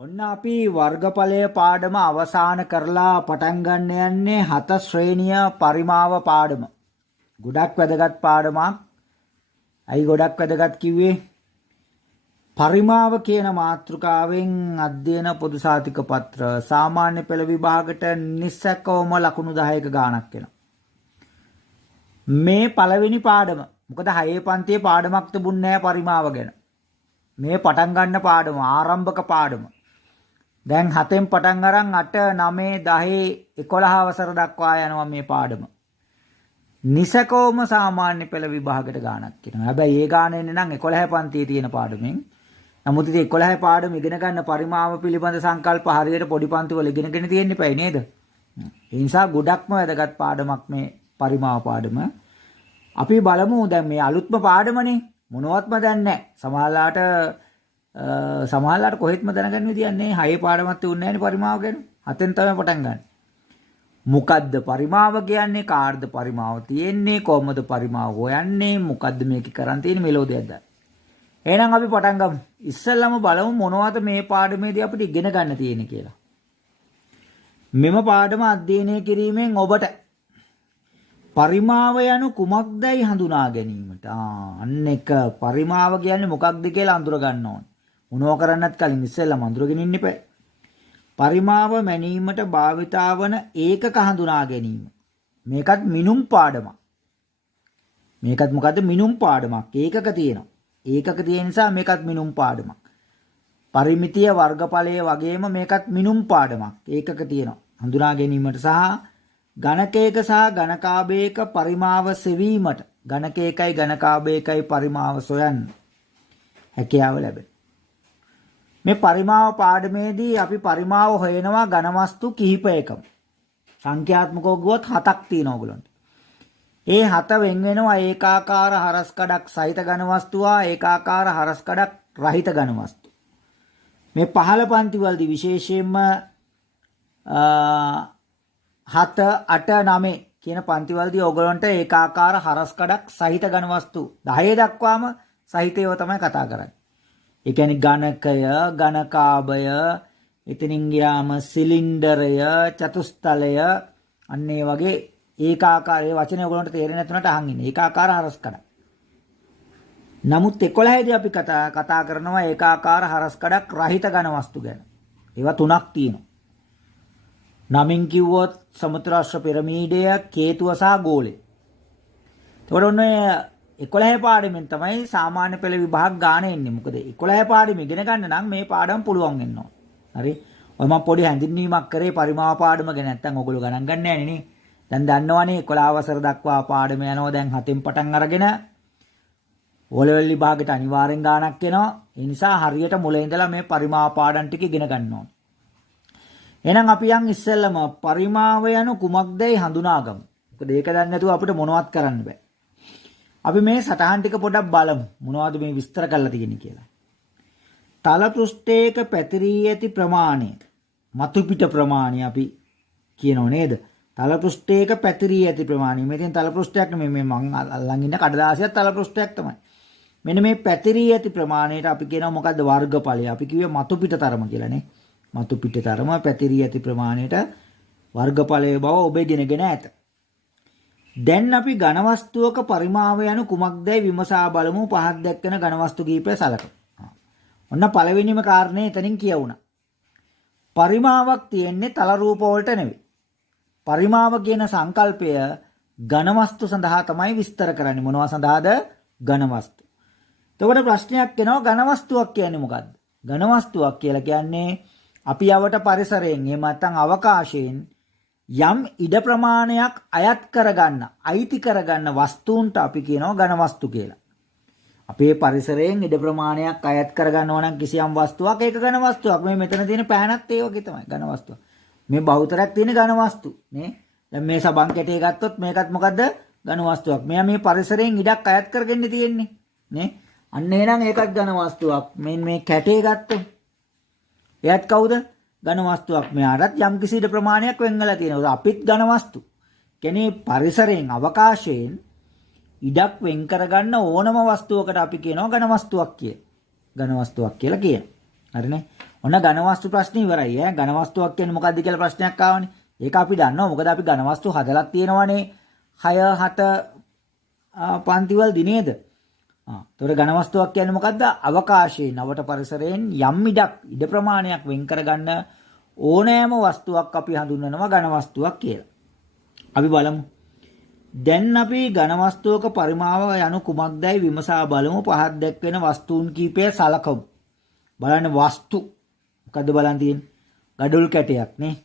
ඔන්න අපි වර්ගඵලය පාඩම අවසන් කරලා පටන් ගන්න යන්නේ 7 ශ්‍රේණිය පරිමාව පාඩම. ගොඩක් වැදගත් පාඩමක්. අයි ගොඩක් වැදගත් කිව්වේ පරිමාව කියන මාතෘකාවෙන් අධ්‍යයන පොදු සාතික පත්‍ර සාමාන්‍ය පෙළ විභාගයට නිස්සකවම ලකුණු 10ක ගාණක් එනවා. මේ පළවෙනි පාඩම. මොකද 6 පන්තියේ පාඩමක් තිබුණේ නැහැ පරිමාව ගැන. මේ පටන් ගන්න පාඩම ආරම්භක පාඩම. දැන් 7න් පටන් අරන් 8 9 10 11 වසර දක්වා යනවා මේ පාඩම. නිසකෝම සාමාන්‍ය පෙළ විභාගයට ගාණක් කියනවා. හැබැයි ඒ ගාණ එන්නේ නම් 11 පන්තියේ තියෙන පාඩමෙන්. නමුත් ඉතින් 11 පාඩම ඉගෙන ගන්න පරිමාව පිළිබඳ සංකල්ප හරියට පොඩි පන්ති වල ඉගෙනගෙන තියෙන්න එපයි නේද? ඒ නිසා ගොඩක්ම වැදගත් පාඩමක් මේ පරිමාව පාඩම. අපි බලමු දැන් මේ අලුත්ම පාඩමනේ මොනවත්ම දැන් නැහැ. සමහරලාට කොහෙත්ම දැනගන්න විදියක් නැහැ. 6 පාඩමක් තියුන්නේ නැහැනේ පරිමාව ගැන. 7න් තමයි පටන් ගන්න. මොකද්ද පරිමාව කියන්නේ? කාර්ද පරිමාව තියෙන්නේ? කොහොමද පරිමාව හොයන්නේ? මොකද්ද මේක කරන් තියෙන්නේ මෙලෝදියක් දාන්න. එහෙනම් අපි පටන් ගමු. ඉස්සෙල්ලාම බලමු මොනවද මේ පාඩමේදී අපිට ඉගෙන ගන්න තියෙන්නේ කියලා. මෙම පාඩම අධ්‍යයනය කිරීමෙන් ඔබට පරිමාව යනු කුමක්දයි හඳුනා ගැනීමට අන්න එක පරිමාව කියන්නේ මොකක්ද කියලා අඳුර ගන්න ඕන. මොනවා කරන්නත් කලින් ඉස්සෙල්ලාම අඳුරගෙන ඉන්න ඉපේ. පරිමාව මැනීමට භාවිතා වන ඒකක හඳුනා ගැනීම. මේකත් මිනුම් පාඩමක්. මේකත් මොකද්ද? මිනුම් පාඩමක්. ඒකක තියෙනවා. ඒකක තියෙන නිසා මේකත් මිනුම් පාඩමක්. පරිමිතිය වර්ගඵලය වගේම මේකත් මිනුම් පාඩමක්. ඒකක තියෙනවා. හඳුනා ගැනීමට සහ ගණකයක සහ ගණකාභයක පරිමාව සෙවීමට ගණකයකයි ගණකාභයකයි පරිමාව සොයන්න හැකියාව ලැබෙනවා. මේ පරිමාව පාඩමේදී අපි පරිමාව හොයනවා ඝනවස්තු කිහිපයකම. සංඛ්‍යාත්මකව ගුවොත් 7ක් තියෙනවා ඔයගලන්ට. ඒ 7 වෙන් වෙනවා ඒකාකාර හරස් කඩක් සහිත ඝනවස්තු හා ඒකාකාර හරස් කඩක් රහිත ඝනවස්තු. මේ පහළ පන්ති වලදී විශේෂයෙන්ම 7 8 9 කියන පන්ති වලදී ඔයගලන්ට ඒකාකාර හරස් කඩක් සහිත ඝනවස්තු 10 දක්වාම සහිතේව තමයි කතා කරන්නේ. ඒ කියන්නේ ඝනකය, ඝනකාභය, එතනින් ගියාම සිලින්ඩරය, චතුස්තලය අන්න ඒ වගේ ඒකාකාර ඒ වචනේ ඔයගලන්ට තේරෙන්නේ නැතුනට අහන් ඉන්න. ඒකාකාර හරස් කඩක්. නමුත් 11 දී අපි කතා කරනවා ඒකාකාර හරස් කඩක් රහිත ඝනවස්තු ගැන. ඒවා තුනක් තියෙනවා. නමින් කිව්වොත් සමුද්‍රාශ්‍ර පිරමීඩය, කේතුව සහ ගෝලය. එතකොට ඔන්න 11 පාඩමෙන් තමයි සාමාන්‍ය පෙළ විභාග ගාන එන්නේ. මොකද 11 පාඩම ඉගෙන ගන්න නම් මේ පාඩම පුළුවන් වෙන්න ඕන. හරි. ඔය මම පොඩි හැඳින්වීමක් කරේ පරිමාව පාඩම ගැන. නැත්තම් ඔයගොල්ලෝ ගණන් ගන්න නැහැ නේ. දැන් දන්නවනේ 11 වසර දක්වා පාඩම යනවා. දැන් 7න් පටන් අරගෙන ඕලෙවල් විභාගයට අනිවාර්යෙන් ගානක් එනවා. ඒ නිසා හරියට මුලින් ඉඳලා මේ පරිමාව පාඩම් ටික ඉගෙන ගන්න ඕන. එහෙනම් අපි යන් ඉස්සෙල්ලම පරිමාව යනු කුමක්දයි හඳුනාගමු. මොකද ඒක දන්නේ නැතුව අපිට මොනවත් කරන්න බෑ. අපි මේ සටහන් ටික පොඩ්ඩක් බලමු. මොනවද මේ විස්තර කරලා තියෙන්නේ කියලා. තල පෘෂ්ඨයක පැතිරී ඇති ප්‍රමාණය, මතු පිට ප්‍රමාණය අපි කියනෝ නේද? තල පෘෂ්ඨයක පැතිරී ඇති ප්‍රමාණය. මේ තියෙන තල පෘෂ්ඨයක් නෙමෙයි මේ මං අල්ලන් ඉන්න කඩදාසියක් තල පෘෂ්ඨයක් තමයි. මෙන්න මේ පැතිරී ඇති ප්‍රමාණයට අපි කියනවා මොකද්ද? වර්ගඵලය. අපි කිව්වේ මතු පිට තරම කියලානේ. මතු පිටතරම පැතිරී ඇති ප්‍රමාණයට වර්ගඵලයේ බව ඔබ ඉගෙනගෙන ඇත. දැන් අපි ඝනවස්තුවක පරිමාව යනු කුමක්දයි විමසා බලමු. පහක් දැක්කන ඝනවස්තු කීපය සලකමු. ඔන්න පළවෙනිම කාරණේ එතනින් කියවුණා. පරිමාවක් තියෙන්නේ තල රූප වලට නෙවෙයි. පරිමාව කියන සංකල්පය ඝනවස්තු සඳහා තමයි විස්තර කරන්නේ. මොනවා සඳහාද? ඝනවස්තු. එතකොට ප්‍රශ්නයක් එනවා ඝනවස්තුවක් කියන්නේ මොකද්ද? ඝනවස්තුවක් කියලා කියන්නේ අපි යවට පරිසරයෙන් එහෙම නැත්නම් අවකාශයෙන් යම් ඉඩ ප්‍රමාණයක් අයත් කරගන්න, අයිති කරගන්න වස්තුන්ට අපි කියනවා ඝනවස්තු කියලා. අපේ පරිසරයෙන් ඉඩ ප්‍රමාණයක් අයත් කරගන්නවා නම් කිසියම් වස්තුවක් ඒක ඝනවස්තුවක්. මේ මෙතන තියෙන පෑනත් ඒ වගේ තමයි ඝනවස්තුව. මේ බහුතරයක් තියෙන ඝනවස්තු නේ. දැන් මේ සබන් කැටේ ගත්තොත් මේකත් මොකද්ද? ඝනවස්තුවක්. මෙයා මේ පරිසරයෙන් ඉඩක් අයත් කරගෙන තියෙන්නේ නේ. අන්න එහෙනම් ඒකත් ඝනවස්තුවක්. මේ කැටේ ගත්තොත් එයත් කවුද? ඝනවස්තුවක්. මෙයාටත් යම් කිසි ඉඩ ප්‍රමාණයක් වෙන් වෙලා තියෙනවා. අපිත් ඝනවස්තු. කියන්නේ පරිසරයෙන් අවකාශයෙන් ඉඩක් වෙන් කරගන්න ඕනම වස්තුවකට අපි කියනවා ඝනවස්තුවක් කියලා. ඝනවස්තුවක් කියලා කියනවා. හරිනේ. ඔන්න ඝන වස්තු ප්‍රශ්නේ ඉවරයි ඈ. ඝන වස්තුවක් කියන්නේ මොකක්ද කියලා ප්‍රශ්නයක් ආවනේ. ඒක අපි දන්නවා. මොකද අපි ඝන වස්තු හදලා තියෙනවානේ 6 7 පන්තිවලදී නේද? ඒතකොට ඝන වස්තුවක් කියන්නේ මොකද්ද? අවකාශයේ නවට පරිසරයෙන් යම් ඉඩ ප්‍රමාණයක් වෙන් කරගන්න ඕනෑම වස්තුවක් අපි හඳුන්වනවා ඝන වස්තුවක් කියලා. අපි බලමු. දැන් අපි ඝන වස්තුවක පරිමාව යනු කුමක්දයි විමසා බලමු. පහත් දැක්වෙන වස්තුන් කීපය සලකමු. බලන්න වස්තු මොකද්ද බලන් තියෙන්නේ? ගඩොල් කැටයක් නේ.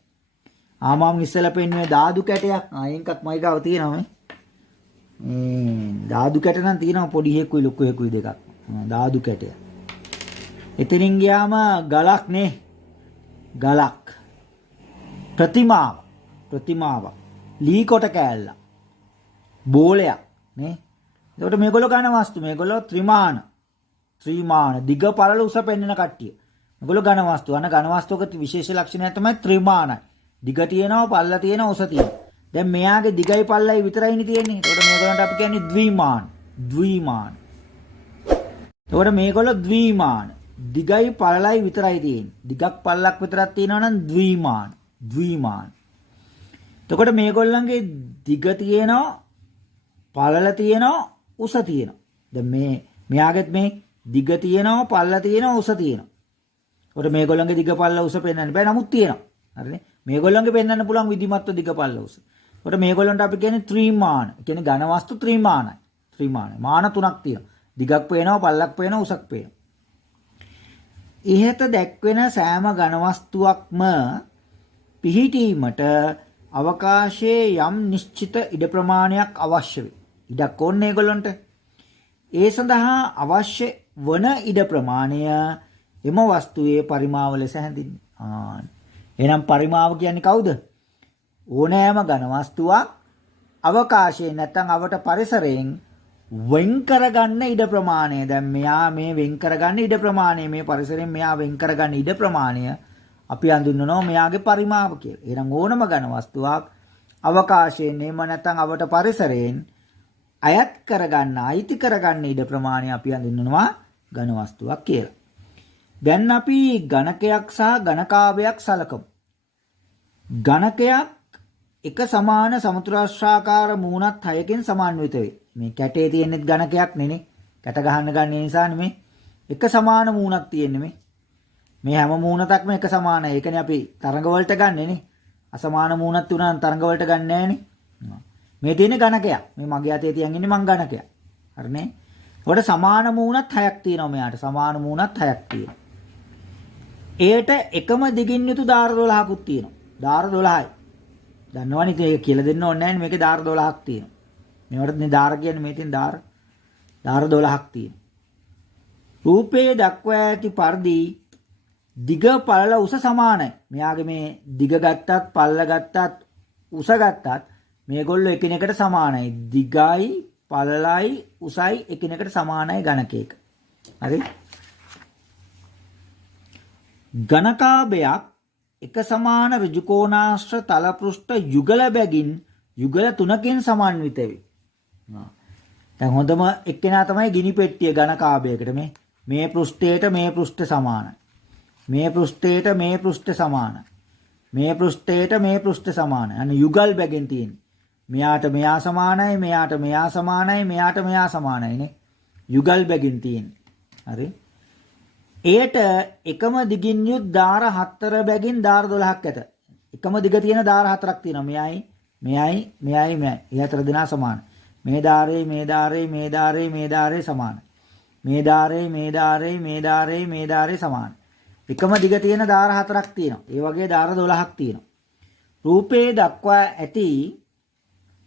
ආමම් ඉස්සලා පෙන්නුවේ ධාතු කැටයක්. එකක් මයි ගාව තියෙනවා මේ. ධාතු කැට නම් තියෙනවා පොඩි හේකුයි ලොකු හේකුයි දෙකක්. ධාතු කැටය. එතනින් ගියාම ගලක් නේ. ගලක්. ප්‍රතිමාව. ලී කොට කෑල්ල. බෝලයක් නේ. එතකොට මේගොල්ලෝ ඝන වස්තු. මේගොල්ලෝ ත්‍රිමාන. දිග පළල උස පෙන්වන කට්ටිය. මේගොල්ලෝ ඝන වස්තු. අන ඝන වස්තුවක විශේෂ ලක්ෂණය තමයි ත්‍රිමානයි. දිග තියෙනවා, පළල තියෙනවා, උස තියෙනවා. දැන් මෙයාගේ දිගයි පල්ලයි විතරයිනේ තියෙන්නේ. ඒකට මේගොල්ලන්ට අපි කියන්නේ ද්විමාන. ඒකට මේගොල්ලෝ ද්විමාන. දිගයි පළලයි විතරයි තියෙන්නේ. දිගක් පල්ලක් විතරක් තියෙනවා නම් ද්විමාන. එතකොට මේගොල්ලන්ගේ දිග තියෙනවා, පළල තියෙනවා, උස තියෙනවා. දැන් මෙයාගෙත් මේ දිග තියෙනවා, පළල තියෙනවා, උස තියෙනවා. ඒකට මේගොල්ලන්ගේ දිග පළල උස පෙන්වන්න බෑ. නමුත් තියෙනවා. හරිනේ. මේගොල්ලන්ගේ පෙන්වන්න පුළුවන් විදිමත්ව දිග පළල උස. කොට මේගොල්ලන්ට අපි කියන්නේ ත්‍රිමාන. කියන්නේ ඝන වස්තු ත්‍රිමානයි. මාන තුනක් තියෙනවා. දිගක් පේනවා, පළලක් පේනවා, උසක් පේනවා. ඉහත දැක්වෙන සෑම ඝන වස්තුවක්ම පිහිටීමට අවකාශයේ යම් නිශ්චිත ඉඩ ප්‍රමාණයක් අවශ්‍ය වේ. ඉඩක් ඕනේ ඒගොල්ලන්ට. ඒ සඳහා අවශ්‍ය වන ඉඩ ප්‍රමාණය එම වස්තුවේ පරිමාව ලෙස හැඳින්වේ. එහෙනම් පරිමාව කියන්නේ කවුද? ඕනෑම ඝන වස්තුවක් අවකාශයෙන් නැත්නම් අවට පරිසරයෙන් වෙන් කරගන්න ඉඩ ප්‍රමාණය. දැන් මෙයා මේ වෙන් කරගන්න ඉඩ ප්‍රමාණය, මේ පරිසරයෙන් මෙයා වෙන් කරගන්න ඉඩ ප්‍රමාණය අපි හඳුන්වනවා මෙයාගේ පරිමාව කියලා. එහෙනම් ඕනම ඝන වස්තුවක් අවකාශයෙන් එහෙම නැත්නම් අවට පරිසරයෙන් අයත් කරගන්න, අයිති කරගන්න ඉඩ ප්‍රමාණය අපි හඳුන්වනවා ඝන වස්තුවක් කියලා. දැන් අපි ඝනකයක් සහ ඝනකාවයක් සලකමු. ඝනකයක් එක සමාන සමතුලිතාකාර මූණත් 6කින් සමන්විත වේ. මේ කැටේ තියෙන ඝනකයක් නෙනේ. කැට ගහන්න ගන්න නිසා මේ එක සමාන මූණක් තියෙන්නේ මේ හැම මූණතක්ම එක සමානයි. ඒකනේ අපි තරංග වලට ගන්නෙනේ. අසමාන මූණක් තුනන් තරංග වලට ගන්න නෑනේ. මේ තියෙන ඝනකයක්. මේ මගේ අතේ තියන් ඉන්නේ මං ඝනකයක්. හරිනේ. ඒකට සමාන මූණත් 6ක් තියෙනවා මෙයාට. සමාන මූණත් 6ක් තියෙනවා. ඒට එකම දිගින් යුතු දාර 12කුත් තියෙනවා. දාර 12යි. දන්නවනේ ඉතින් ඒක කියලා දෙන්න ඕනේ නැහැ නේ. මේකේ දාර 12ක් තියෙනවා. මේවට මේ දාර කියන්නේ මේ තියෙන දාර 12ක් තියෙනවා. රූපයේ දක්වා ඇති පරිදි දිග පළල උස සමානයි. මෙයාගේ මේ දිග ගත්තත් පළල ගත්තත් උස ගත්තත් මේගොල්ලෝ එකිනෙකට සමානයි. දිගයි පළලයි උසයි එකිනෙකට සමානයි ඝනකයක. හරි? ඝනකාභයක් එක සමාන ඍජුකෝණාශ්‍ර තල පෘෂ්ඨ යුගල බැගින් යුගල තුනකින් සමන්විත වේ. දැන් හොඳම එක්කෙනා තමයි ගිනි පෙට්ටිය ඝනකාභයකට මේ පෘෂ්ඨයට මේ පෘෂ්ඨ සමානයි. මේ පෘෂ්ඨයට මේ පෘෂ්ඨ සමානයි. මේ පෘෂ්ඨයට මේ පෘෂ්ඨ සමානයි. අන්න යුගල් බැගින් තියෙන්නේ. මෙයාට මෙයා සමානයි, මෙයාට මෙයා සමානයි, මෙයාට මෙයා සමානයි නේ. යුගල් බැගින් තියෙන්නේ. හරි? එයට එකම දිගින් යුත් දාර 4 බැගින් දාර 12ක් ඇත. එකම දිග තියෙන දාර 4ක් තියෙනවා. මෙයයි. ඒ හතර දෙනා සමානයි. මේ දාරේ සමානයි. මේ දාරේ සමානයි. එකම දිග තියෙන දාර 4ක් තියෙනවා. ඒ වගේ දාර 12ක් තියෙනවා. රූපේ දක්වා ඇති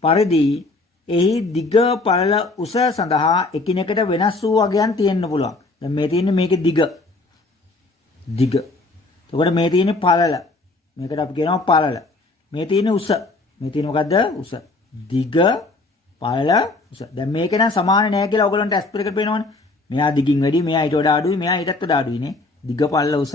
පරිදි එහි දිග පළල උස සඳහා එකිනෙකට වෙනස් වූ වගයන් තියෙන්න පුළුවන්. දැන් මේ තියෙන්නේ මේකේ දිග. එතකොට මේ තියෙන්නේ පළල. මේකට අපි කියනවා පළල. මේ තියෙන්නේ උස. මේ තියෙන්නේ මොකද්ද? උස. දිග පළල උස. දැන් මේක නම් සමාන නෑ කියලා ඔයගලන්ට ඇස්පර් එකට පේනවනේ. මෙයා දිගින් වැඩි, මෙයා ඊට වඩා අඩුයි, මෙයා ඊටත් වඩා අඩුයි නේ. දිග පළල උස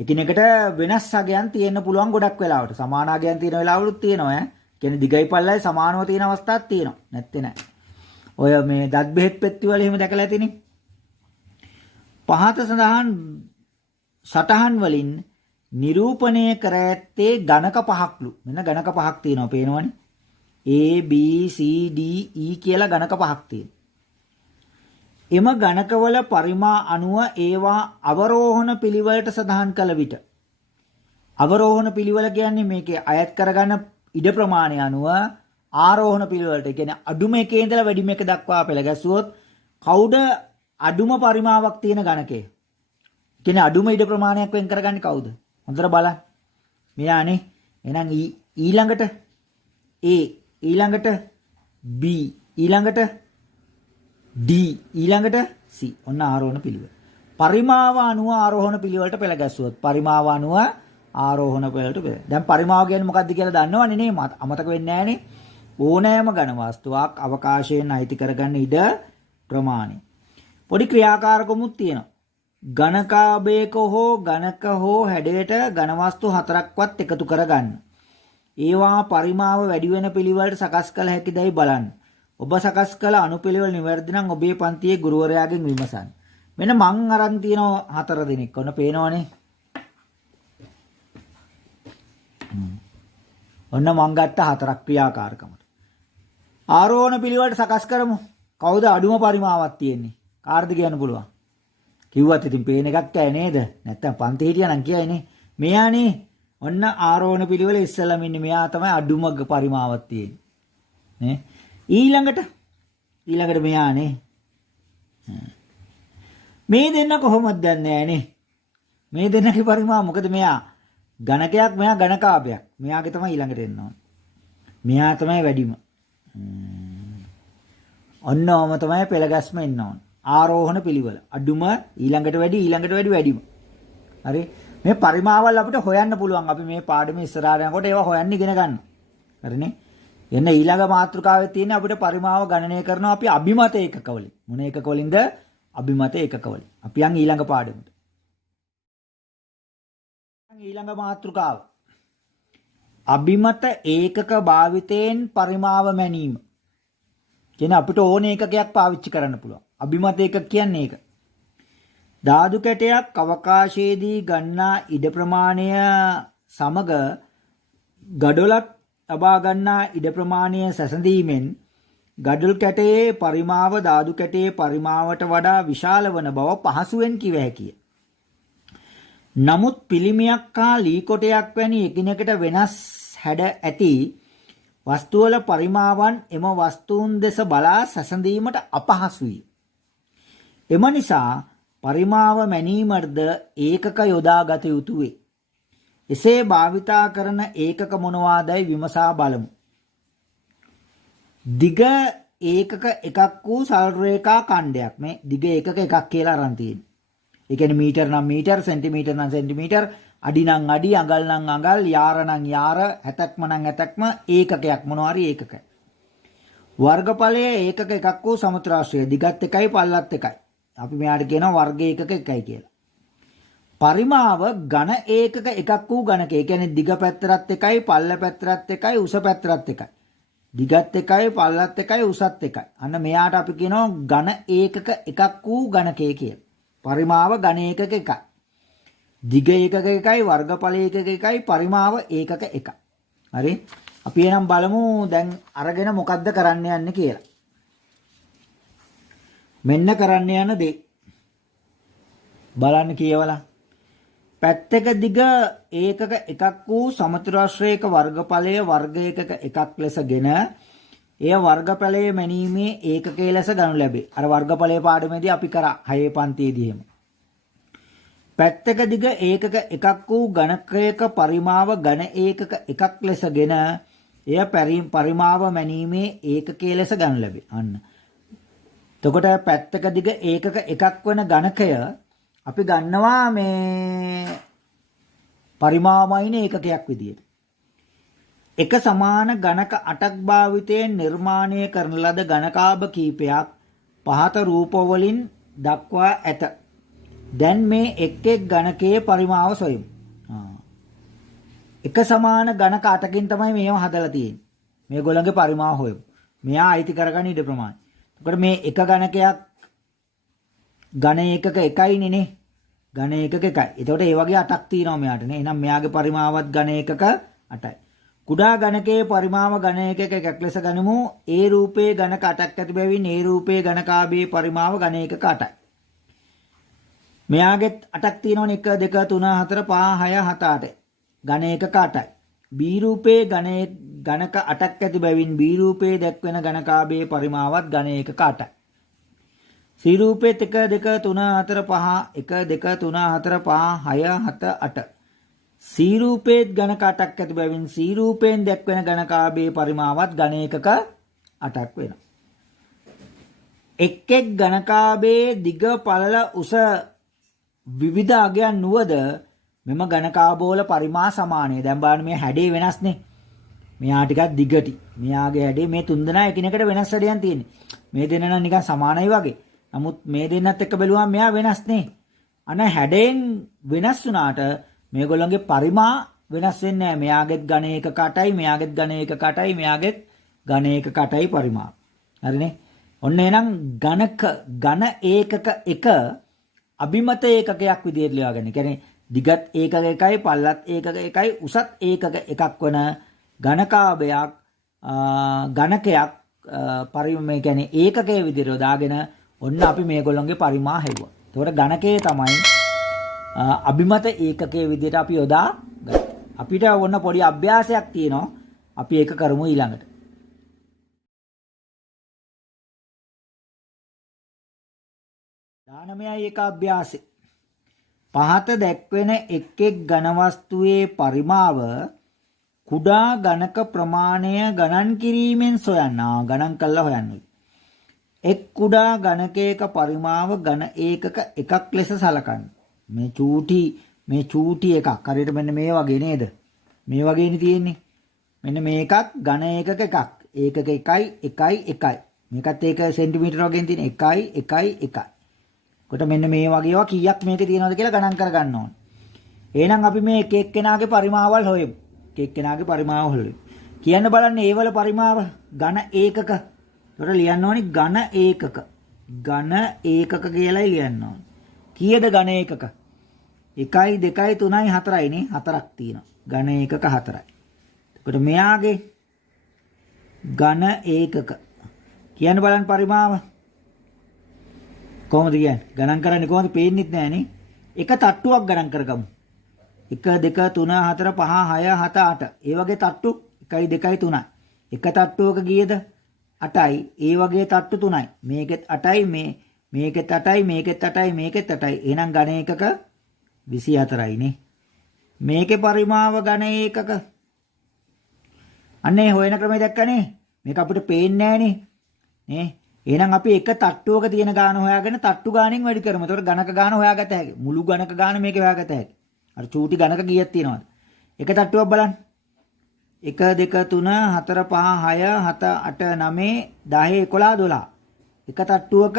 එකිනෙකට වෙනස් අගයන් තියෙන්න පුළුවන් ගොඩක් වෙලාවට. සමාන අගයන් තියෙන වෙලාවලුත් තියෙනවා ඈ. කියන්නේ දිගයි පළලයි සමානව තියෙන අවස්ථාවක් තියෙනවා. නැත්තේ නෑ. ඔය මේ දත් බෙහෙත් පෙත්ති වල එහෙම දැකලා ඇතිනේ. පහත සඳහන් සටහන් වලින් නිරූපණය කර ඇත්තේ ගණක පහක්ලු. මෙන්න ගණක පහක් තියෙනවා පේනවනේ. A B C D E කියලා ගණක පහක් තියෙනවා. එම ගණකවල පරිමා අනුව ඒවා අවරෝහණ පිළිවෙලට සඳහන් කළ විට අවරෝහණ පිළිවෙල කියන්නේ මේකේ අයත් කරගන්න ඉඩ ප්‍රමාණය අනුව ආරෝහණ පිළිවෙලට. ඒ කියන්නේ අඩුම එකේ ඉඳලා වැඩිම එක දක්වා පෙළ ගැසුවොත් කවුද අඩුම පරිමාවක් තියෙන ගණකය? කියන්නේ අඩුම ඉඩ ප්‍රමාණයක් වෙන් කරගන්නේ කවුද? හොඳට බලන්න. මෙයානේ. එහෙනම් ඊළඟට A ඊළඟට B ඊළඟට D ඊළඟට C. ඔන්න ආරෝහණ පිළිවෙල. පරිමාව අනුව ආරෝහණ පිළිවෙලට පෙළ ගැසුවොත් පරිමාව අනුව ආරෝහණ පිළිවෙලට පෙළ. දැන් පරිමාව කියන්නේ මොකක්ද කියලා දන්නවනේ නේ? අමතක වෙන්නේ නැහනේ. ඕනෑම ඝන වස්තුවක් අවකාශයෙන් අයිති කරගන්න ඉඩ ප්‍රමාණය. පොඩි ක්‍රියාකාරකමුත් තියෙනවා. ඝනකාභයක හෝ ඝනක හෝ හැඩයට ඝන වස්තු හතරක්වත් එකතු කරගන්න. ඒවා පරිමාව වැඩි වෙන පිළිවෙලට සකස් කළ හැකිදයි බලන්න. ඔබ සකස් කළ අනුපිළිවෙල නිවැරදි නම් ඔබේ පන්තියේ ගුරුවරයාගෙන් විමසන්න. මෙන්න මං අරන් තියෙන 4 දෙනෙක්. ඔන්න පේනවනේ. ඔන්න මං ගත්ත 4ක් ක්‍රියාකාරකමට. ආරෝහණ පිළිවෙලට සකස් කරමු. කවුද අඩුම පරිමාවක් තියෙන්නේ? කාටද කියන්න පුළුවන්? කිව්වත් ඉතින් පේන එකක් ඇයි නේද? නැත්තම් පන්ති හිටියා නම් කියයිනේ. මෙයානේ ඔන්න ආරෝහණ පිළිවෙල ඉස්සෙල්ලාම ඉන්නේ. මෙයා තමයි අඩුම පරිමාවක් තියෙන්නේ. නේ? ඊළඟට මෙයානේ. මේ දෙන්න කොහොමද දන්නේ නේ? මේ දෙන්නගේ පරිමාව මොකද? මෙයා ඝනකයක්, මෙයා ඝනකාභයක්. මෙයාගේ තමයි ඊළඟට එන්න ඕන. මෙයා තමයි වැඩිම. ඔන්නෝම තමයි පෙළ ගැස්ම එන්න ඕන. ආරෝහණ පිළිවෙල. අඩුම ඊළඟට වැඩි ඊළඟට වැඩි වැඩිම. හරි. මේ පරිමාවල් අපිට හොයන්න පුළුවන්. අපි මේ පාඩමේ ඉස්සරහට යනකොට ඒවා හොයන්න ඉගෙන ගන්න. හරිනේ? එන්න ඊළඟ මාතෘකාවේ තියෙන අපිට පරිමාව ගණනය කරනවා අපි අභිමත ඒකකවලින්. මොන ඒකකවලින්ද? අභිමත ඒකකවලින්. අපි යන් ඊළඟ පාඩමට. ඊළඟ මාතෘකාව. අභිමත ඒකක භාවිතයෙන් පරිමාව මැනීම. කියන අපිට ඕන ඒකකයක් පාවිච්චි කරන්න පුළුවන්. අභිමත ඒකක කියන්නේ ඒක. ධාතු කැටයක් අවකාශයේදී ගන්නා ඉඩ ප්‍රමාණය සමග ගඩොලක් ලබා ගන්නා ඉඩ ප්‍රමාණය සැසඳීමෙන් ගඩොල් කැටයේ පරිමාව ධාතු කැටයේ පරිමාවට වඩා විශාල වන බව පහසුවෙන් කිව හැකිය. නමුත් පිළිමයක් හා ලී කොටයක් වැනි එකිනෙකට වෙනස් හැඩ ඇති වස්තුවල පරිමාවන් එම වස්තුන් දෙස බලා සැසඳීමට අපහසුයි. එම නිසා පරිමාව මැනීමද ඒකක යොදා ගත යුතුය. එසේ භාවිතා කරන ඒකක මොනවාදයි විමසා බලමු. දිග ඒකක එකක් වූ සරල රේඛා ඛණ්ඩයක්. මේ දිග ඒකක එකක් කියලා අරන් තියෙනවා. ඒ කියන්නේ මීටර නම් මීටර, සෙන්ටිමීටර නම් සෙන්ටිමීටර, අඩි නම් අඩි, අඟල් නම් අඟල්, යාර නම් යාර, හැතක්ම නම් හැතක්ම ඒකකයක් මොනවා හරි ඒකකයි. වර්ගඵලයේ ඒකක එකක් වූ සමතුලාශ්‍රය දිගත් එකයි පළලත් එකයි. අපි මෙයාට කියනවා වර්ග ඒකක එකයි කියලා. පරිමාව ඝන ඒකක එකක් වූ ඝනක. ඒ කියන්නේ දිග පැත්තරත් එකයි, පළල පැත්තරත් එකයි, උස පැත්තරත් එකයි. දිගත් එකයි, පළලත් එකයි, උසත් එකයි. අන්න මෙයාට අපි කියනවා ඝන ඒකක එකක් වූ ඝනකය කියලා. පරිමාව ඝන ඒකක එකයි. දිග ඒකක එකයි, වර්ගඵල ඒකක එකයි, පරිමාව ඒකක එකයි. හරි? අපි එහෙනම් බලමු දැන් අරගෙන මොකද්ද කරන්න යන්නේ කියලා. මෙන්න කරන්න යන දේ. බලන්න කියවලා. පැත්තක දිග ඒකක එකක් වූ සමතුලාශ්‍රයක වර්ගඵලය වර්ග ඒකක එකක් ලෙසගෙන එය වර්ගඵලයේ මැනීමේ ඒකකයේ ලෙස ගනු ලැබේ. අර වර්ගඵලයේ පාඩමේදී අපි කරා 6 පන්තියේදී එහෙම. පැත්තක දිග ඒකක එකක් වූ ඝනකයක පරිමාව ඝන ඒකක එකක් ලෙසගෙන එය පරිමාව මැනීමේ ඒකකයේ ලෙස ගනු ලැබේ. අන්න. එතකොට පැත්තක දිග ඒකක එකක් වන ඝනකය අපි ගන්නවා මේ පරිමාවයින ඒකකයක් විදියට. එක සමාන ඝනක 8ක් භාවිතයෙන් නිර්මාණය කරන ලද ඝනකාභ කීපයක් පහත රූප වලින් දක්වා ඇත. දැන් මේ එක් එක් ඝනකයේ පරිමාව සොයමු. එක සමාන ඝනක 8කින් තමයි මේව හදලා තියෙන්නේ. මේගොල්ලන්ගේ පරිමාව හොයමු. මෙයා අයිති කරගන්න ඉඩ ප්‍රමාණය. එතකොට මේ එක ඝනකයක් ඝන ඒකක එකයිනේ නේ. ඝන ඒකක 1යි. එතකොට ඒ වගේ 8ක් තියෙනවා මෙයාට නේ. එහෙනම් මෙයාගේ පරිමාවත් ඝන ඒකක 8යි. කුඩා ඝනකයේ පරිමාව ඝන ඒකක 1ක් ලෙස ගනිමු. ඒ රූපයේ ඝනක 8ක් ඇති බැවින් ඒ රූපයේ ඝනකාභයේ පරිමාව ඝන ඒකක 8යි. මෙයාගෙත් 8ක් තියෙනවනේ 1 2 3 4 5 6 7 8. ඝන ඒකක 8යි. B රූපයේ ඝනක 8ක් ඇති බැවින් B රූපයේ දැක්වෙන ඝනකාභයේ පරිමාවත් ඝන ඒකක 8යි. C රූපෙත් 1 2 3 4 5 1 2 3 4 5 6 7 8. C රූපෙත් ඝනක 8ක් ඇති බැවින් C රූපයෙන් දැක්වෙන ඝනකාභයේ පරිමාවත් ඝන ඒකක 8ක් වෙනවා. එක් එක් ඝනකාභයේ දිග පළල උස විවිධ අගයන් නුවද මෙම ඝනකාභවල පරිමා සමානයි. දැන් බලන්න මේ හැඩේ වෙනස්නේ. මෙයා ටිකක් දිගටි. මෙයාගේ හැඩේ මේ තුන්දෙනා එකිනෙකට වෙනස් හැඩයන් තියෙන්නේ. මේ දෙන්න නම් නිකන් සමානයි වගේ. නමුත් මේ දෙන්නත් එක්ක බැලුවම මෙයා වෙනස්නේ. අන හැඩයෙන් වෙනස් වුණාට මේගොල්ලන්ගේ පරිමා වෙනස් වෙන්නේ නැහැ. මෙයාගෙත් ඝන ඒකක 8යි, මෙයාගෙත් ඝන ඒකක 8යි, මෙයාගෙත් ඝන ඒකක 8යි පරිමා. හරිනේ. ඔන්න එහෙනම් ඝන ඒකක 1 අභිමත ඒකකයක් විදිහට ලියා ගන්න. කියන්නේ දිගත් ඒකක 1යි, පළලත් ඒකක 1යි, උසත් ඒකක 1ක් වන ඝනකාභයක් ඝනකයක් පරිමේ කියන්නේ ඒකකයේ විදිහට යොදාගෙන ඔන්න අපි මේගොල්ලන්ගේ පරිමා හෙව්වා. එතකොට ඝනකයේ තමයි අභිමත ඒකකයේ විදිහට අපි යොදා ගත්තා. අපිට ඔන්න පොඩි අභ්‍යාසයක් තියෙනවා. අපි ඒක කරමු ඊළඟට. 19යි එක අභ්‍යාසෙ. පහත දැක්වෙන එක් එක් ඝන වස්තුවේ පරිමාව කුඩා ඝනක ප්‍රමාණය ගණන් කිරීමෙන් සොයන්න. ගණන් කළා හොයන්න. එක් කුඩා ඝනකයක පරිමාව ඝන ඒකක 1ක් ලෙස සලකන්න. මේ චූටි එකක්. හරියට මෙන්න මේ වගේ නේද? මේ වගේනේ තියෙන්නේ. මෙන්න මේකක් ඝන ඒකක එකක්. ඒකක 1යි 1යි 1යි. මේකත් ඒක සෙන්ටිමීටර වගේන් තියෙන 1යි 1යි 1යි. කොට මෙන්න මේ වගේවා කීයක් මේකේ තියෙනවද කියලා ගණන් කර ගන්න ඕනේ. එහෙනම් අපි මේ එක එක්කෙනාගේ පරිමාවල් හොයමු. එක එක්කෙනාගේ පරිමාව හොයමු. කියන්න බලන්න ඒ වල පරිමාව ඝන ඒකක. ඒතර ලියන්න ඕනි ඝන ඒකක. ඝන ඒකක කියලායි ලියන්න ඕනි. කීයද ඝන ඒකක? 1යි 2යි 3යි 4යි නේ. 4ක් තියෙනවා. ඝන ඒකක 4යි. එතකොට මෙයාගේ ඝන ඒකක කියන්න බලන්න පරිමාව කොහොමද කියන්නේ? ගණන් කරන්නේ කොහොමද? පේන්නෙත් නෑනේ. එක තට්ටුවක් ගණන් කරගමු. 1 2 3 4 5 6 7 8. ඒ වගේ තට්ටු 1 2 3යි. එක තට්ටුවක ගියද 8යි. ඒ වගේ තට්ටු 3යි. මේකෙත් 8යි මේකෙත් 8යි මේකෙත් 8යි මේකෙත් 8යි. එහෙනම් ඝන ඒකක 24යි නේ. මේකේ පරිමාව ඝන ඒකක. අන්නේ හොයන ක්‍රමය දැක්කනේ. මේක අපිට පේන්නේ නෑනේ. නේ? එහෙනම් අපි එක තට්ටුවක තියෙන ගාන හොයාගෙන තට්ටු ගානෙන් වැඩි කරමු. ඒතකොට ඝනක ගාන හොයාගත හැකියි. මුළු ඝනක ගාන මේකේ හොයාගත හැකියි. අර චූටි ඝනක කීයක් තියෙනවද? එක තට්ටුවක් බලන්න. 1 2 3 4 5 6 7 8 9 10 11 12. එක තට්ටුවක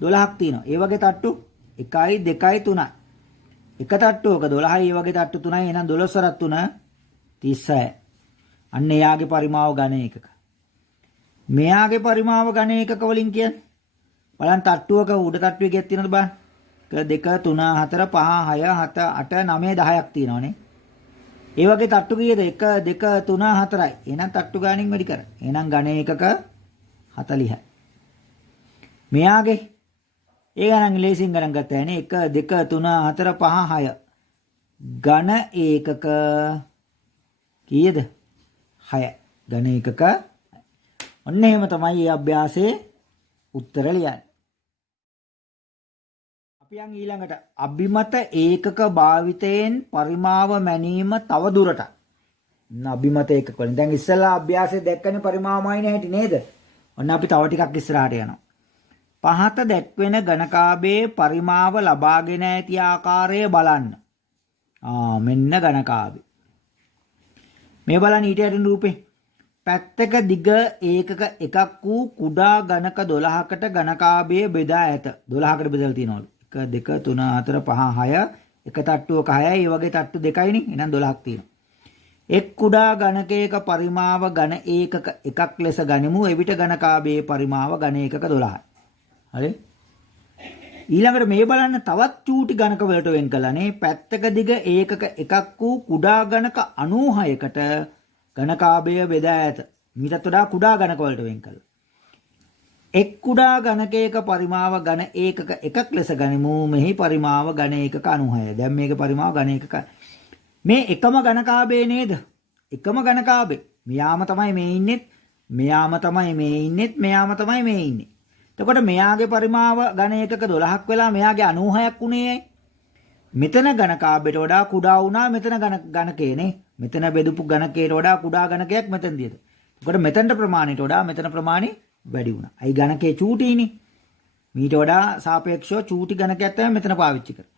12ක් තියෙනවා. ඒ වගේ තට්ටු 1යි 2යි 3යි. එක තට්ටුවක 12යි ඒ වගේ තට්ටු 3යි. එහෙනම් 12 වරක් 3 36. අන්න එයාගේ පරිමාව ඝන ඒකක. මෙයාගේ පරිමාව ඝන ඒකක වලින් කියන්නේ බලන්න තට්ටුවක උඩ තට්ටුවේ කීයක් තියෙනවද බලන්න 1 2 3 4 5 6 7 8 9 10ක් තියෙනවනේ ඒ වගේ තට්ටු කීයද 1 2 3 4යි එහෙනම් තට්ටු ගානින් වැඩි කර එහෙනම් ඝන ඒකක 40යි මෙයාගේ ඒ ගණන් ලේසින් ගණන් ගත්තා යන්නේ 1 2 3 4 5 6 ඝන ඒකක කීයද 6 ඝන ඒකක ඔන්න එහෙම තමයි මේ අභ්‍යාසයේ උත්තර ලියන්නේ. අපි යන් ඊළඟට අභිමත ඒකක භාවිතයෙන් පරිමාව මැනීම තව දුරට. අභිමත ඒකක වලින් දැන් ඉස්සෙල්ලා අභ්‍යාසයේ දැක්කනේ පරිමාවමයි නැහැටි නේද? ඔන්න අපි තව ටිකක් ඉස්සරහට යනවා. පහත දැක්වෙන ඝනකාභයේ පරිමාව ලබාගෙන ඇති ආකාරය බලන්න. මෙන්න ඝනකාභය. මේ බලන්න ඊට යටින් රූපේ පැත්තක දිග ඒකක එකක් වූ කුඩා ඝනක 12කට ඝනකාභය බෙදා ඇත. 12කට බෙදලා තියෙනවලු. 1 2 3 4 5 6 එක තට්ටුවක 6යි. ඒ වගේ තට්ටු 2යිනේ. එහෙනම් 12ක් තියෙනවා. එක් කුඩා ඝනකයක පරිමාව ඝන ඒකක එකක් ලෙස ගනිමු. එවිට ඝනකාභයේ පරිමාව ඝන ඒකක 12යි. හරි? ඊළඟට මේ බලන්න තවත් චූටි ගණක වලට වෙන් කළානේ. පැත්තක දිග ඒකක එකක් වූ කුඩා ගණක 96කට ගණකාභය බෙදා ඇත. මීටත් වඩා කුඩා ගණක වලට වෙන් කළා. එක් කුඩා ගණකයක පරිමාව ඝන ඒකක එකක් ලෙස ගනිමු. මෙහි පරිමාව ඝන ඒකක 96. දැන් මේක පරිමාව ඝන ඒකක. මේ එකම ගණකාභය නේද? එකම ගණකාභය. මෙයාම තමයි මේ ඉන්නේ. මෙයාම තමයි මේ ඉන්නේ. මෙයාම තමයි මේ ඉන්නේ. එතකොට මෙයාගේ පරිමාව ඝන ඒකක 12ක් වෙලා මෙයාගේ 96ක් උනේ ඇයි? මෙතන ගණකාභයට වඩා කුඩා වුණා මෙතන ගණකයනේ. මෙතන බෙදපු ගණකයට වඩා කුඩා ගණකයක් මෙතන දියද. එතකොට මෙතනට ප්‍රමාණයට වඩා මෙතන ප්‍රමාණය වැඩි වුණා. අයි ගණකේ චූටිනේ. මීට වඩා සාපේක්ෂව චූටි ගණකයක් තමයි මෙතන පාවිච්චි කරන්නේ.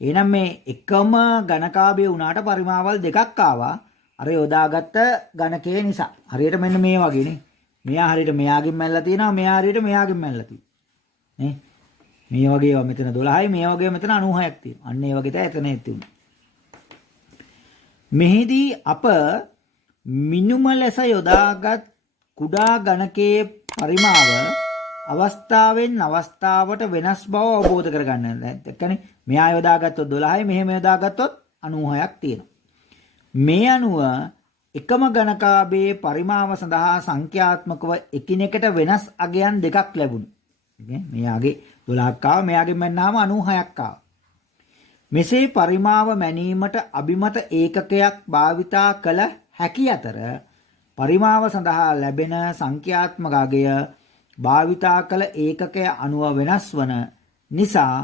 එහෙනම් මේ එකම ගණකාභය වුණාට පරිමාවල් දෙකක් ආවා. අර යොදාගත්ත ගණකයේ නිසා. හරියට මෙන්න මේ වගේනේ. මෙයා හරියට මෙයාගෙන් මැල්ලලා තියෙනවා. මෙයා හරියට මෙයාගෙන් මැල්ලලා තියෙනවා. නේ? මේ වගේ ඒවා මෙතන 12යි මේ වගේ මෙතන 96ක් තියෙනවා. අන්න ඒ වගේ තමයි එතන තියෙන්නේ. මෙහිදී අප මිනුම ලෙස යොදාගත් කුඩා ගණකයේ පරිමාව අවස්ථාවෙන් අවස්ථාවට වෙනස් බව අවබෝධ කරගන්න. ඒ කියන්නේ මෙයා යොදාගත්තොත් 12යි මෙහෙම යොදාගත්තොත් 96ක් තියෙනවා. මේ අනුව එකම ගණකාභයේ පරිමාව සඳහා සංඛ්‍යාත්මකව එකිනෙකට වෙනස් අගයන් දෙකක් ලැබුණා. මෙයාගේ 12ක් ආවා මෙයාගෙන් මැන්නාම 96ක් ආවා. මෙසේ පරිමාව මැනීමට අභිමත ඒකකයක් භාවිතා කළ හැකි අතර පරිමාව සඳහා ලැබෙන සංඛ්‍යාත්මක අගය භාවිතා කළ ඒකකය අනුව වෙනස් වන නිසා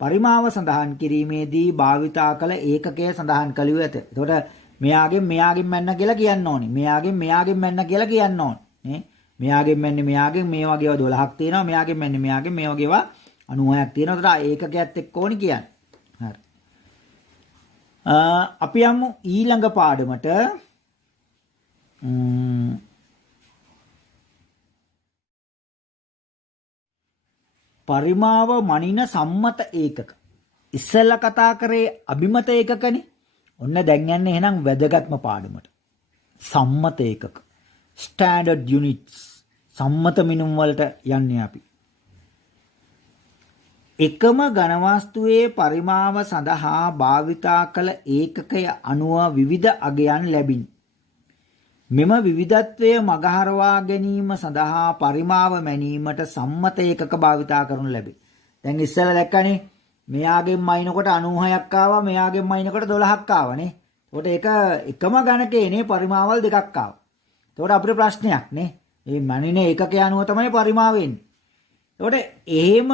පරිමාව සඳහන් කිරීමේදී භාවිතා කළ ඒකකය සඳහන් කළ යුතු ඇත. එතකොට මෙයාගෙන් මැන්න කියලා කියන්න ඕනේ. මෙයාගෙන් මැන්න කියලා කියන්න ඕනේ. නේ? මෙයාගෙන් මැන්නේ මෙයාගෙන් මේ වගේ ඒවා 12ක් තියෙනවා. මෙයාගෙන් මැන්නේ මෙයාගෙන් මේ වගේ ඒවා 96ක් තියෙනවා. එතකොට ඒකකයත් එක්ක ඕනේ කියන්නේ. හරි. අපි යමු ඊළඟ පාඩමට. පරිමාව මනින සම්මත ඒකක. ඉස්සෙල්ලා කතා කරේ අභිමත ඒකකනේ. ඔන්න දැන් යන්නේ එහෙනම් වැදගත්ම පාඩමට. සම්මත ඒකක. Standard units. සම්මත මිනුම් වලට යන්නේ අපි. එකම ඝන වස්තුවේ පරිමාව සඳහා භාවිතා කළ ඒකකය අනුව විවිධ අගයන් ලැබිනි. මෙම විවිධත්වය මගහරවා ගැනීම සඳහා පරිමාව මැනීමට සම්මත ඒකක භාවිතා කරනු ලැබේ. දැන් ඉස්සෙල්ලා දැක්කනේ මෙයාගෙන් මයින්කොට 96ක් ආවා මෙයාගෙන් මයින්කොට 12ක් ආවනේ. එතකොට ඒක එකම ගණකේනේ පරිමාවල් දෙකක් ආවා. එතකොට අපිට ප්‍රශ්නයක් නේ. මේ මනිනේ ඒකකය අනුව තමයි පරිමාව එන්නේ. එතකොට එහෙම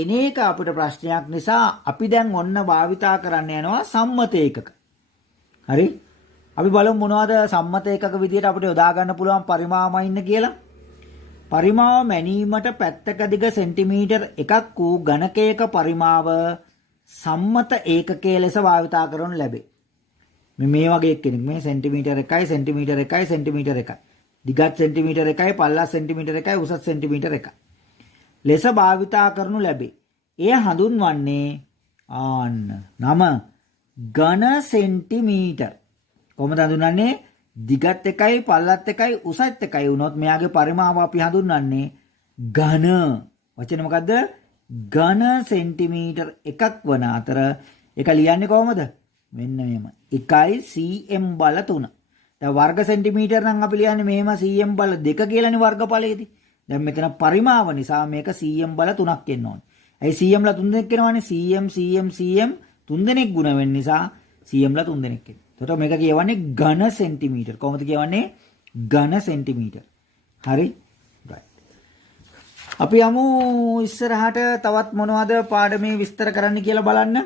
එන එක අපිට ප්‍රශ්නයක් නිසා අපි දැන් ඔන්න භාවිතා කරන්න යනවා සම්මත ඒකක. හරි? අපි බලමු මොනවද සම්මත ඒකක විදියට අපිට යොදා ගන්න පුළුවන් පරිමාවම ඉන්න කියලා. පරිමාව මැනීමට පැත්තක දිග සෙන්ටිමීටර් 1ක් වූ ඝනකයක පරිමාව සම්මත ඒකකයේ ලෙස භාවිතා කරනු ලැබේ. මේ වගේ කෙනෙක් මේ සෙන්ටිමීටර් 1යි සෙන්ටිමීටර් 1යි සෙන්ටිමීටර් 1යි. දිගත් සෙන්ටිමීටර් 1යි පළල සෙන්ටිමීටර් 1යි උසත් සෙන්ටිමීටර් 1යි. ලෙස භාවිතා කරනු ලැබේ. එය හඳුන්වන්නේ නම ඝන සෙන්ටිමීටර්. කොහොමද හඳුන්වන්නේ? දිගත් එකයි පළලත් එකයි උසත් එකයි වුණොත් මෙයාගේ පරිමාව අපි හඳුන්වන්නේ ඝන. වචනේ මොකද්ද? ඝන සෙන්ටිමීටර් එකක් වන අතර ඒක ලියන්නේ කොහොමද? මෙන්න මෙහෙම. 1යි cm බල 3. දැන් වර්ග සෙන්ටිමීටර් නම් අපි ලියන්නේ මෙහෙම cm බල 2 කියලානේ වර්ගඵලයේදී. දැන් මෙතන පරිමාව නිසා මේක cm බල 3ක් එන්න ඕනේ. ඇයි cm ලා 3 දෙනෙක් එනවනේ? cm 3 දෙනෙක් ගුණ වෙන්න නිසා cm ලා 3 දෙනෙක් එනවා. එතකොට මේක කියවන්නේ ඝන සෙන්ටිමීටර්. කොහොමද කියවන්නේ? ඝන සෙන්ටිමීටර්. හරි? right. අපි යමු ඉස්සරහට තවත් මොනවද පාඩමේ විස්තර කරන්න කියලා බලන්න.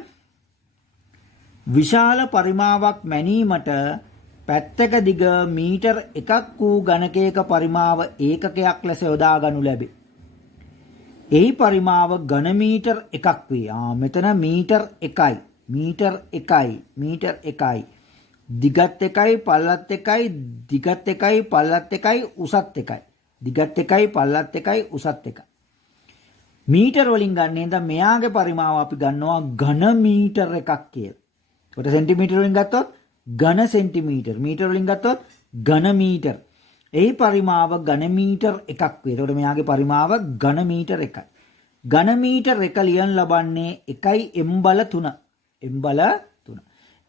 විශාල පරිමාවක් මැනීමට පැත්තක දිග මීටර් 1ක් වූ ඝනකයක පරිමාව ඒකකයක් ලෙස යොදා ගනු ලැබේ. එහි පරිමාව ඝන මීටර් 1ක් වේ. මෙතන මීටර් 1යි. මීටර් 1යි. දිගත් 1යි පළලත් 1යි දිගත් 1යි පළලත් 1යි උසත් 1යි. දිගත් 1යි පළලත් 1යි උසත් 1යි. මීටර වලින් ගන්න නේද මෙයාගේ පරිමාව අපි ගන්නවා ඝන මීටර එකක් කියලා. ඒකට සෙන්ටිමීටර වලින් ගත්තොත් ඝන සෙන්ටිමීටර. මීටර වලින් ගත්තොත් ඝන මීටර. එහි පරිමාව ඝන මීටර එකක් වේ. ඒකට මෙයාගේ පරිමාව ඝන මීටර එකයි. ඝන මීටර එක ලියන ලබන්නේ 1 m බල 3. m බල 3.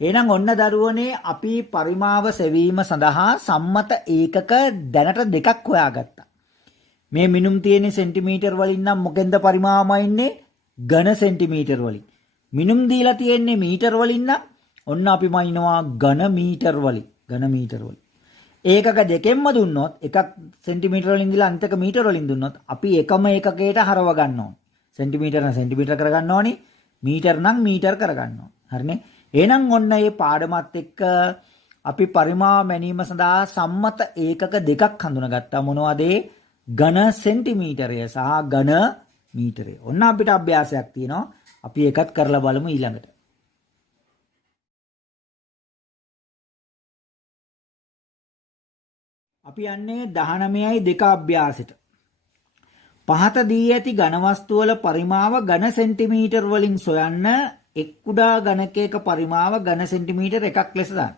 එහෙනම් ඔන්න දරුවනේ අපි පරිමාව සෙවීම සඳහා සම්මත ඒකක දැනට දෙකක් හොයාගත්තා. මේ මිනුම් තියෙන සෙන්ටිමීටර් වලින් නම් මොකෙන්ද පරිමාවම ඉන්නේ? ඝන සෙන්ටිමීටර් වලින්. මිනුම් දීලා තියෙන්නේ මීටර වලින් නම් ඔන්න අපි මයින්නවා ඝන මීටර වලින්. ඝන මීටර වලින්. ඒකක දෙකෙන්ම දුන්නොත් එකක් සෙන්ටිමීටර වලින් දීලා අනිත් එක මීටර වලින් දුන්නොත් අපි එකම ඒකකයට හරව ගන්න ඕනේ. සෙන්ටිමීටර නම් සෙන්ටිමීටර කරගන්න ඕනේ. මීටර නම් මීටර කරගන්න ඕනේ. හරිනේ? එහෙනම් ඔන්න මේ පාඩමත් එක්ක අපි පරිමාව මැනීම සඳහා සම්මත ඒකක දෙකක් හඳුනාගත්තා. මොනවද? ඝන සෙන්ටිමීටරය සහ ඝන මීටරය. ඔන්න අපිට අභ්‍යාසයක් තියෙනවා. අපි ඒකත් කරලා බලමු ඊළඟට. අපි යන්නේ 19යි 2 අභ්‍යාසෙට. පහත දී ඇති ඝන වස්තු වල පරිමාව ඝන සෙන්ටිමීටර වලින් සොයන්න එක් කුඩා ඝනකයක පරිමාව ඝන සෙන්ටිමීටර 1ක් ලෙස දාන්න.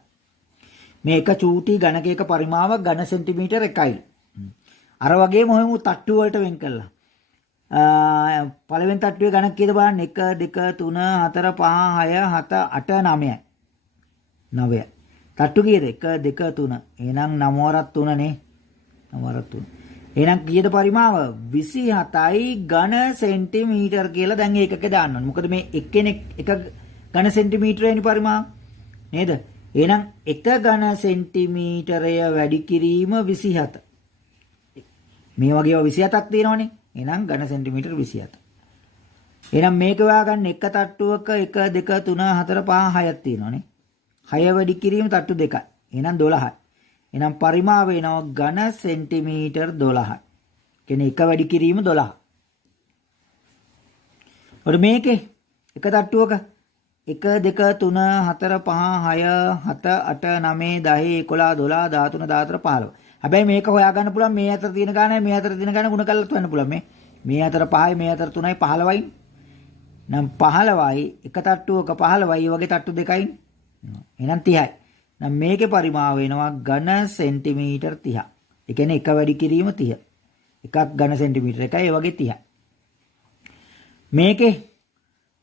මේ එක චූටි ඝනකයක පරිමාව ඝන සෙන්ටිමීටර 1යි. අර වගේම ඔහෙම තට්ටු වලට වෙන් කළා. පළවෙනි තට්ටුවේ ඝනක කීයද බලන්න 1 2 3 4 5 6 7 8 9යි. 9යි. තට්ටු කීයද 1 2 3. එහෙනම් 9 වරක් 3 නේ. 9 වරක් 3. එහෙනම් කීයද පරිමාව 27යි ඝන සෙන්ටිමීටර කියලා දැන් ඒකක දාන්න ඕනේ. මොකද මේ එක්කෙනෙක් එක ඝන සෙන්ටිමීටරේනි පරිමාව නේද? එහෙනම් එක ඝන සෙන්ටිමීටරය වැඩි කිරීම 27. මේ වගේ 27ක් තියෙනවනේ. එහෙනම් ඝන සෙන්ටිමීටර 27. එහෙනම් මේක හොයාගන්න එක තට්ටුවක 1 2 3 4 5 6ක් තියෙනවනේ. 6 වැඩි කිරීම තට්ටු 2යි. එහෙනම් 12යි. එහෙනම් පරිමාව වෙනවා ඝන සෙන්ටිමීටර 12යි. කියන්නේ එක වැඩි කිරීම 12. ඔර මේකේ එක තට්ටුවක 1 2 3 4 5 6 7 8 9 10 11 12 13 14 15. හැබැයි මේක හොයාගන්න පුළුවන් මේ අතර තියෙන ගානයි මේ අතර තියෙන ගාන ගුණ කරලා හොයන්න පුළුවන් මේ අතර 5යි මේ අතර 3යි 15යි. නම් 15යි එක තට්ටුවක 15යි වගේ තට්ටු දෙකයි. එහෙනම් 30යි. නම් මේකේ පරිමාව වෙනවා ඝන සෙන්ටිමීටර 30. ඒ කියන්නේ එක වැඩි කිරීම 30. එකක් ඝන සෙන්ටිමීටර එකයි ඒ වගේ 30යි. මේකේ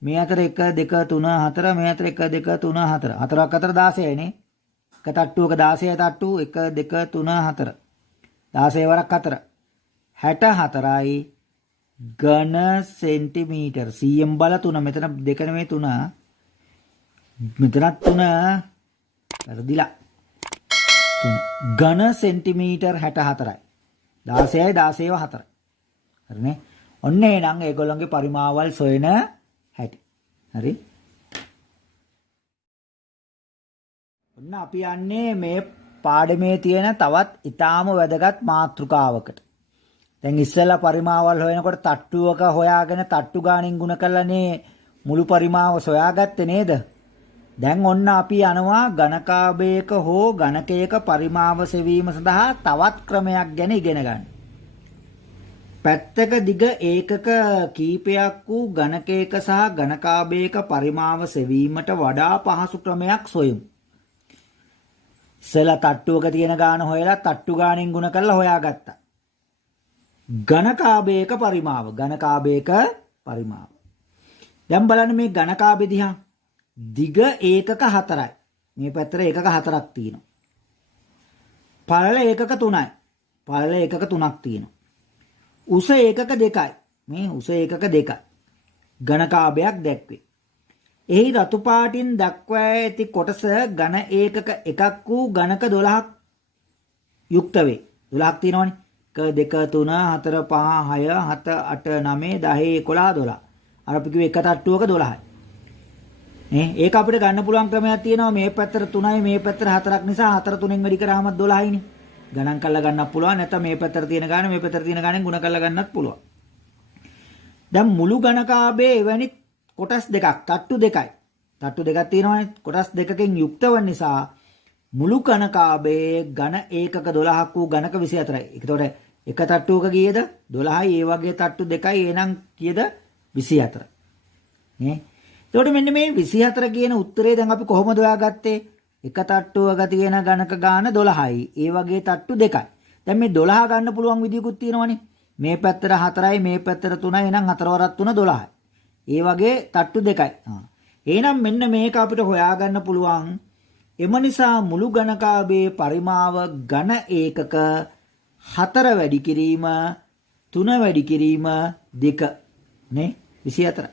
මේ අතර 1 2 3 4 මේ අතර 1 2 3 4. හතරක් අතර 16යි නේ. එක තට්ටුවක 16 තට්ටු 1 2 3 4. 16 වරක් 4. 64යි ඝන සෙන්ටිමීටර. cm බල 3. මෙතන 2 නෙමෙයි 3. මෙතනත් 3 වැරදිලා. 3 ඝන සෙන්ටිමීටර 64යි. 16යි 16ව 4. හරිනේ. ඔන්න එහෙනම් ඒගොල්ලන්ගේ පරිමාවල් සොයන හැටි. හරි. ඔන්න අපි යන්නේ මේ පාඩමේ තියෙන තවත් ඊටාම වැදගත් මාතෘකාවකට. දැන් ඉස්සෙල්ලා පරිමාවල් හොයනකොට තට්ටුවක හොයාගෙන තට්ටු ගානින් ගුණ කරලානේ මුළු පරිමාව සොයාගත්තේ නේද? දැන් ඔන්න අපි යනවා ඝනකාභයක හෝ ඝනකයක පරිමාව සෙවීම සඳහා තවත් ක්‍රමයක් ගැන ඉගෙන ගන්න. පැත්තක දිග ඒකක කීපයක් වූ ඝනකයක සහ ඝනකාභයක පරිමාව සෙවීමට වඩා පහසු ක්‍රමයක් සොයමු. ඉස්සෙල්ලා තට්ටුවක තියෙන ගාන හොයලා තට්ටු ගානින් ගුණ කරලා හොයාගත්තා. ඝනකාභයක පරිමාව දැන් බලන්න මේ ඝනකාභය දිහා දිග ඒකක 4යි. මේ පැත්තට ඒකක 4ක් තියෙනවා. පළල ඒකක 3යි. පළල ඒකක 3ක් තියෙනවා. උස ඒකක 2යි. මේ උස ඒකක 2යි. ඝනකාභයක් දැක්වේ. එහි රතු පාටින් දක්වා ඇති කොටස ඝන ඒකක එකක් වූ ඝනක 12ක් යුක්ත වේ. 12ක් තියෙනවනේ. 1 2 3 4 5 6 7 8 9 10 11 12. අර අපි කිව්වේ එක තට්ටුවක 12යි. ඒක අපිට ගන්න පුළුවන් ක්‍රමයක් තියෙනවා. මේ පැත්තට 3යි මේ පැත්තට 4ක් නිසා 4 3ෙන් වැඩි කරාම 12යිනේ. ගණන් කරලා ගන්නත් පුළුවන්. නැත්නම් මේ පැත්තට තියෙන ගාන මේ පැත්තට තියෙන ගානෙන් ගුණ කරලා ගන්නත් පුළුවන්. දැන් මුළු ඝනකාභයේ එවැනි කොටස් දෙකක් තට්ටු දෙකයි. තට්ටු දෙකක් තියෙනවානේ. කොටස් දෙකකින් යුක්ත වන නිසා මුළු ඝනකාභයේ ඝන ඒකක 12ක් වූ ඝනක 24යි. ඒකතොට එක තට්ටුවක කීයද? 12යි. ඒ වගේ තට්ටු දෙකයි. එහෙනම් කීයද? 24. නේ? එතකොට මෙන්න මේ 24 කියන උත්තරේ දැන් අපි කොහොමද හොයාගත්තේ? එක තට්ටුවක තියෙන ඝනක ගාන 12යි. ඒ වගේ තට්ටු දෙකයි. දැන් මේ 12 ගන්න පුළුවන් විදියකුත් තියෙනවනේ. මේ පැත්තට 4යි මේ පැත්තට 3යි එහෙනම් 4 වරක් 3 12යි. ඒ වගේ තට්ටු දෙකයි. එහෙනම් මෙන්න මේක අපිට හොයාගන්න පුළුවන්. එම නිසා මුළු ඝනකාභයේ පරිමාව ඝන ඒකක 4 වැඩි කිරීම 3 වැඩි කිරීම 2 නේ 24.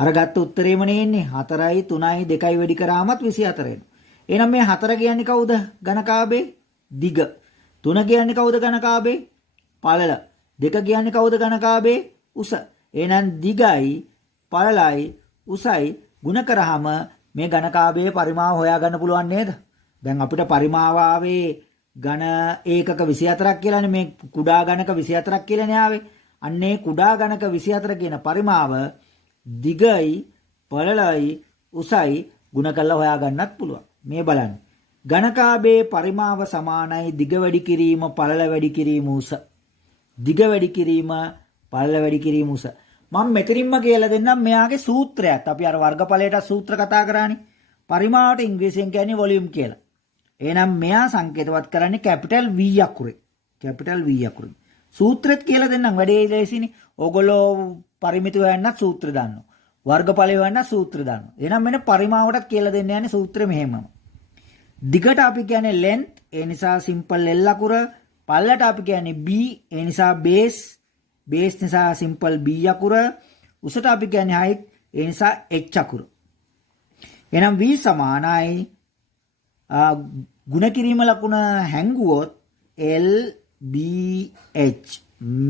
අර ගත්ත උත්තරේම නෙන්නේ 4යි 3යි 2යි වැඩි කරාමත් 24 එනවා. එහෙනම් මේ 4 කියන්නේ කවුද? ඝනකාභයේ දිග. 3 කියන්නේ කවුද ඝනකාභයේ පළල. 2 කියන්නේ කවුද ඝනකාභයේ උස. එහෙනම් දිගයි පළලයි උසයි ගුණ කරාම මේ ඝනකාභයේ පරිමාව හොයාගන්න පුළුවන් නේද? දැන් අපිට පරිමාව ආවේ ඝන ඒකක 24ක් කියලානේ මේ කුඩා ඝනක 24ක් කියලානේ ආවේ. අන්නේ කුඩා ඝනක 24 කියන පරිමාව දිගයි පළලයි උසයි ගුණ කරලා හොයාගන්නත් පුළුවන්. මේ බලන්න. ඝනකාභයේ පරිමාව සමානයි දිග වැඩි කිරීම පළල වැඩි කිරීම උස. දිග වැඩි කිරීම පළල වැඩි කිරීම උස. මම මෙතනින්ම කියලා දෙන්නම් මෙයාගේ සූත්‍රයත්. අපි අර වර්ගඵලයට සූත්‍ර කතා කරානේ. පරිමාවට ඉංග්‍රීසියෙන් කියන්නේ වොලියුම් කියලා. එහෙනම් මෙයා සංකේතවත් කරන්නේ කැපිටල් V අකුරේ. කැපිටල් V අකුරේ. සූත්‍රෙත් කියලා දෙන්නම් වැඩේ ලේසිනේ. ඕගොල්ලෝ පරිමිති හොයන්නත් සූත්‍ර දන්නවා. වර්ගඵලය හොයන්නත් සූත්‍ර දන්නවා. එහෙනම් මෙන්න පරිමාවටත් කියලා දෙන්න යන්නේ සූත්‍රෙ මෙහෙමම. දිගට අපි කියන්නේ length ඒ නිසා simple L අකුර. පළලට අපි කියන්නේ B ඒ නිසා base නිසා simple B අකුර. උසට අපි කියන්නේ height ඒ නිසා H අකුර. එහෙනම් V සමානයි ගුණ කිරීම ලකුණ හැංගුවොත් L B H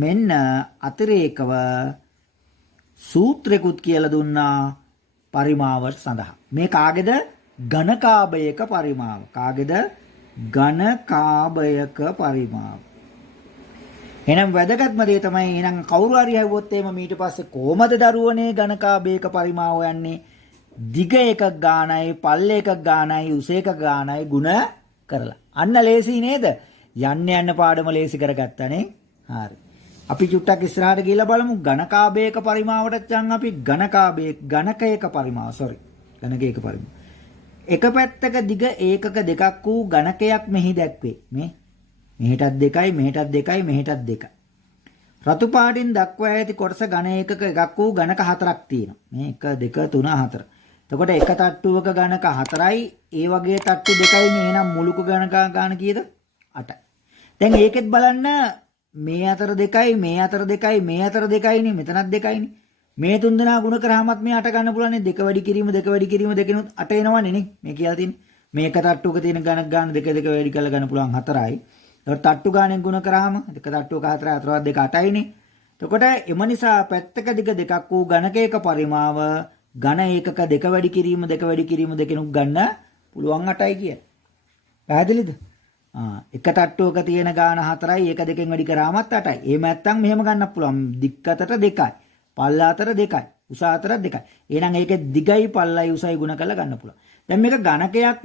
මෙන්න අතිරේකව සූත්‍රයකුත් කියලා දුන්නා පරිමාව සඳහා. මේ කාගේද? ඝනකාභයක පරිමාව. කාගේද? ඝනකාභයක පරිමාව. එහෙනම් වැදගත්ම දේ තමයි එහෙනම් කවුරු හරි හැවුවොත් එහෙම ඊට පස්සේ කොහමද දරුවනේ ඝනකාභයක පරිමාව යන්නේ? දිග එකක් ගානයි පල්ල එකක් ගානයි උස එකක් ගානයි ගුණ කරලා. අන්න ලේසි නේද? යන්න පාඩම ලේසි කරගත්තානේ. හරි. අපි චුට්ටක් ඉස්සරහට ගිහලා බලමු ඝනකාභයක පරිමාවටත් යන් අපි ඝනකයක පරිමාව ඝනකයක පරිමාව. එක පැත්තක දිග ඒකක දෙකක් වූ ඝනකයක් මෙහි දැක්වේ. මෙහෙටත් 2යි මෙහෙටත් 2යි මෙහෙටත් 2යි. රතු පාටින් දක්වා ඇති කොටස ඝන ඒකක එකක් වූ ඝනක 4ක් තියෙනවා. මේ 1 2 3 4. එතකොට එක තට්ටුවක ඝනක 4යි ඒ වගේ තට්ටු දෙකයිනේ. එහෙනම් මුළුක ඝනක ගාන කීයද? 8යි. දැන් ඒකෙත් බලන්න මේ අතර 2යි මේ අතර 2යි මේ අතර 2යිනේ මෙතනත් 2යිනේ. මේ තුන් දෙනා ගුණ කරාමත් මේ 8 ගන්න පුළුවන් නේ. 2 වැඩි කිරීම 2 වැඩි කිරීම දෙකිනුත් 8 එනවනේ නේ. මේ කියලා තියෙන්නේ. මේක තට්ටුවක තියෙන ඝනක ගාන 2 2 වැඩි කරලා ගන්න පුළුවන් 4යි. එතකොට තට්ටු ගානෙන් ගුණ කරාම එක තට්ටුවක 4යි 4වත් 2 8යිනේ. එතකොට එම නිසා පැත්තක දිග දෙකක් වූ ඝනකයක පරිමාව ඝන ඒකක 2 වැඩි කිරීම 2 වැඩි කිරීම දෙකිනුත් ගන්න පුළුවන් 8යි කිය. පැහැදිලිද? එක තට්ටුවක තියෙන ගාන 4යි ඒක දෙකෙන් වැඩි කරාමත් 8යි. එහෙම නැත්නම් මෙහෙම ගන්නත් පුළුවන්. දික් අතට 2යි. පල්ල අතර 2යි. උස අතර 2යි. එහෙනම් ඒකේ දිගයි පල්ලයි උසයි ගුණ කරලා ගන්න පුළුවන්. දැන් මේක ඝනකයක්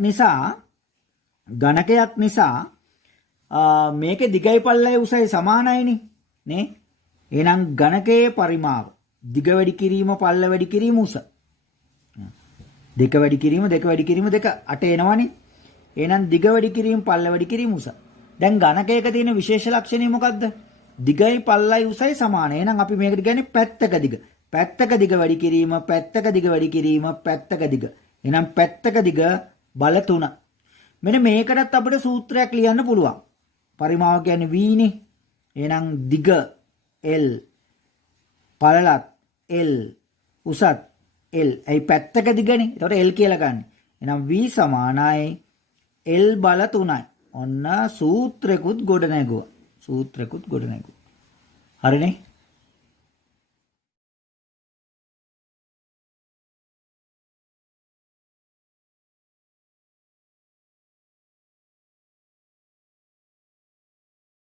නිසා මේකේ දිගයි පල්ලයි උසයි සමානයිනේ නේ. එහෙනම් ඝනකයේ පරිමාව දිග වැඩි කිරීම පල්ල වැඩි කිරීම උස. 2 වැඩි කිරීම 2 වැඩි කිරීම 2 8 එනවනේ. එහෙනම් දිග වැඩි කිරීම පල්ල වැඩි කිරීම උස. දැන් ඝනකයක තියෙන විශේෂ ලක්ෂණය මොකද්ද? දිගයි පල්ලයි උසයි සමාන. එහෙනම් අපි මේකට කියන්නේ පැත්තක දිග. පැත්තක දිග වැඩි කිරීම පැත්තක දිග වැඩි කිරීම පැත්තක දිග. එහෙනම් පැත්තක දිග බල 3. මෙන්න මේකටත් අපිට සූත්‍රයක් ලියන්න පුළුවන්. පරිමාව කියන්නේ v නේ. එහෙනම් දිග L පළලත් L උසත් L. ඒ පැත්තක දිගනේ. ඒතකොට L කියලා ගන්න. එහෙනම් v සමානයි L බල 3යි. ඔන්න සූත්‍රයකුත් ගොඩ නැගුවා. හරිනේ?